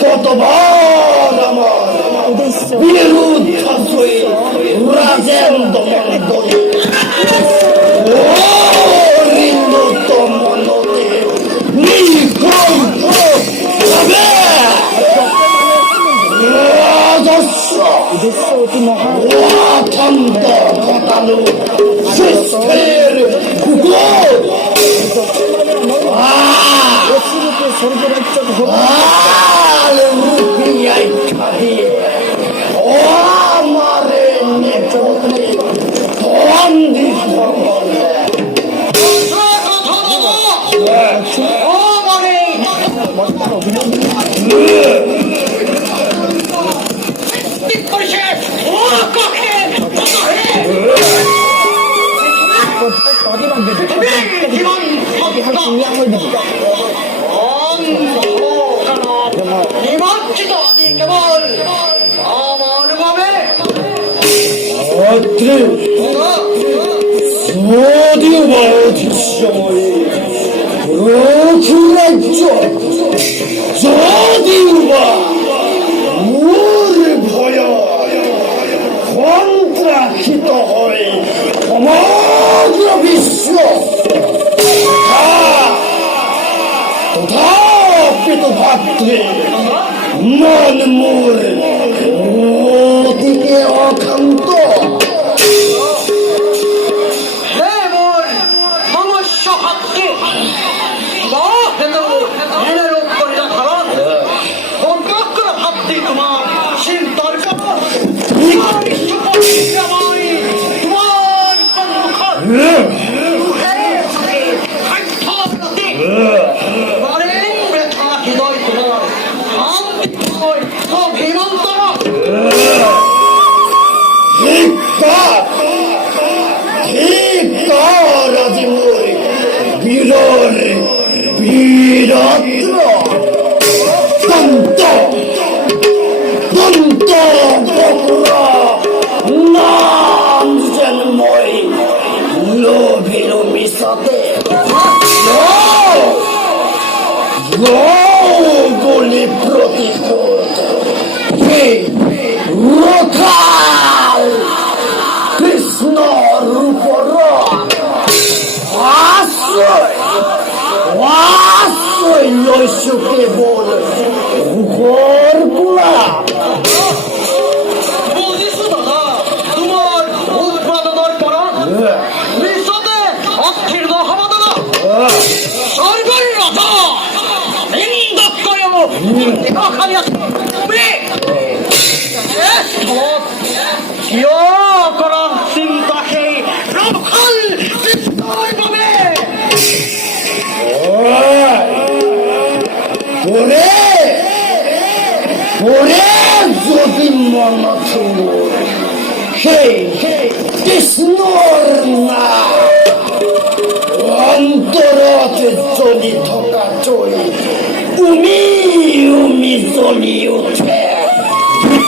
কতবার আমার বিরুদ্ধ রাজেন দমন দলে অত্যন্ত ঘটালো সুস্থের কুকুর আমারে নেপথ্যে যদিও বা অধিক সময়ে রাজ্য যদিও বা মূল ভয় সন্ত্রাসিত হয় সমগ্র বিশ্ব তথাপিত ভাবতে মন মূল অতিকে অক্ষান্ত গলি প্রতিশোধ কৃষ্ণ রূপর লৈছো কেৱল ঘৰ কোলা বুজিছো দাদা থিয় কৰাৰ চিন্তা সেই ৰমখাল কৃষ্ণই বাবে। ওরে যদি মনত সেই কৃষ্ণর না অন্তরত জ্বলি থকা চৈ উমি উমি জ্বলি উঠে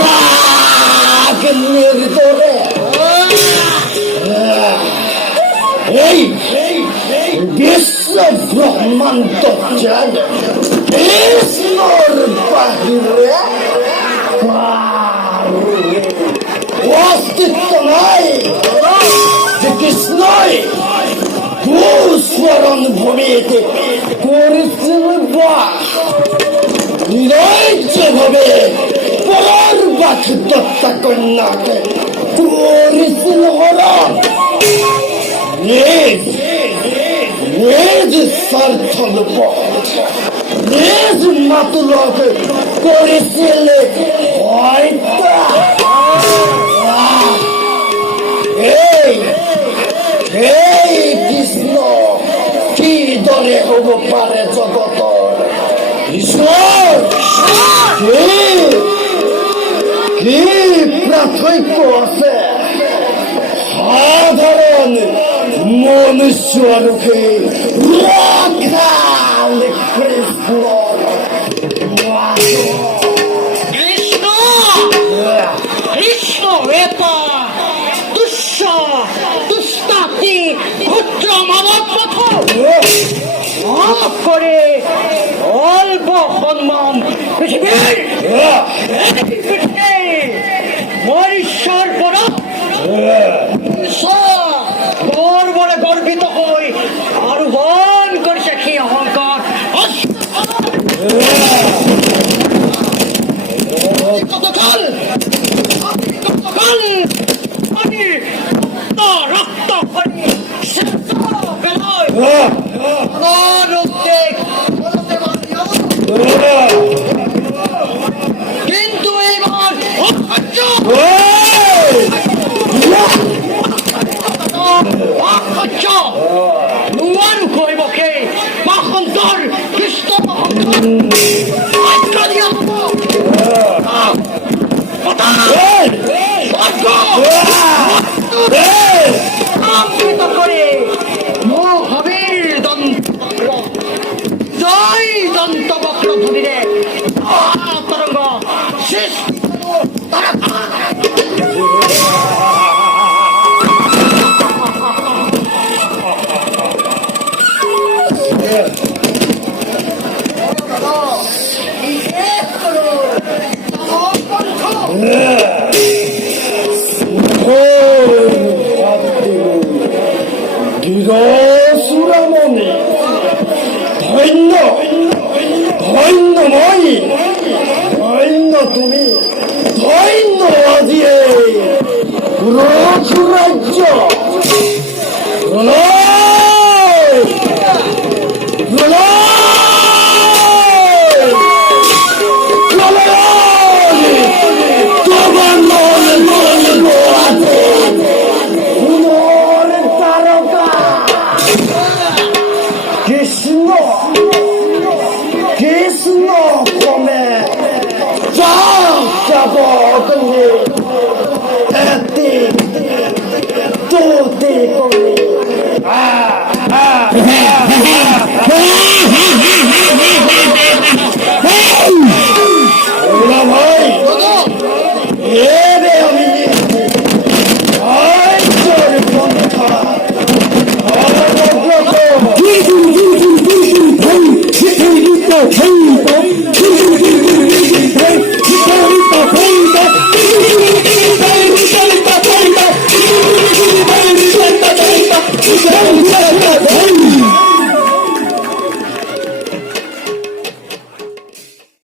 তাক নির্দরে এই বিশ্ব ব্রহ্মাণ্ড যেন কৃষ্ণর বাহিরে অস্তিত্ব নাই। যে কৃষ্ণই ভূস্মরণ ভূমিতে করেছিল বাস নিরজ্জভাবে পরবাস দত্তা কন্যাকে করেছিল হরণ। নিজ স্বার্থ নিজ মাতুলকে করেছিল হয়তা। এই কৃষ্ণ কি দরে হব পারে জগতর ঈশ্বর? কি পার্থক্য আছে সাধারণ মনুষ্যরূপে রাখাল কৃষ্ণ? কৃষ্ণ কৃষ্ণ এটা দুষ্টাতি ক্ষুদ্র মানব পথ করে অল্প সম্মান পৃথিবীর মনুষ্যর পৰা গর্বৰে গর্বিত হৈ আৰু বন কৰিছে সেই অহংকাৰ। কতকাল রক্ত করে কিন্তু এবার নোয়াৰো কৰিবকে বাসন্তৰ কৃষ্ণ করে মহাবীর দন্তবক্র জয় দন্তবক্র ধ্বনিরে তরঙ্গ শেষ গির